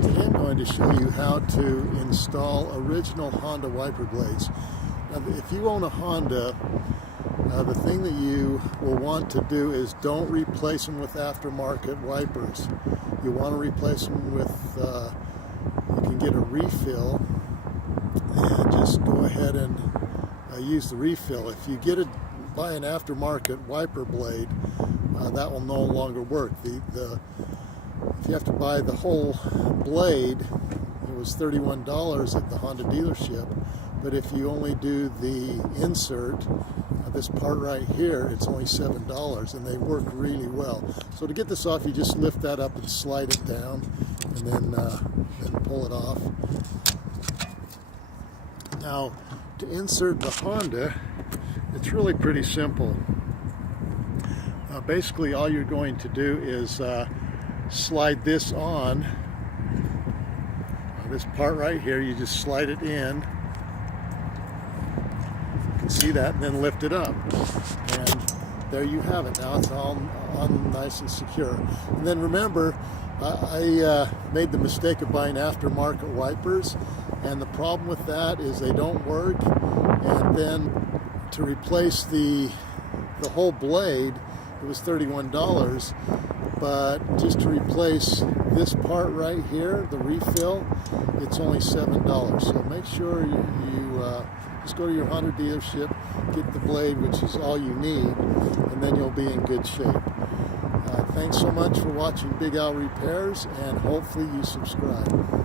Today I'm going to show you how to install original Honda wiper blades. Now, if you own a Honda, the thing that you will want to do is don't replace them with aftermarket wipers. You want to replace them with, you can get a refill and just go ahead and use the refill. If you buy an aftermarket wiper blade, that will no longer work. If you have to buy the whole blade, it was $31 at the Honda dealership, but if you only do the insert, this part right here, it's only $7, and they work really well. So to get this off, you just lift that up and slide it down, and then pull it off. Now, to insert the Honda, it's really pretty simple. Basically, all you're going to do is slide this on. This part right here, you just slide it in. You can see that, and then lift it up. And there you have it. Now it's all on nice and secure. And then remember, I made the mistake of buying aftermarket wipers, and the problem with that is they don't work. And then to replace the whole blade, it was $31, but just to replace this part right here, the refill, it's only $7. So make sure you just go to your Honda dealership, get the blade, which is all you need, and then you'll be in good shape. Thanks so much for watching Big Al Repairs, and hopefully you subscribe.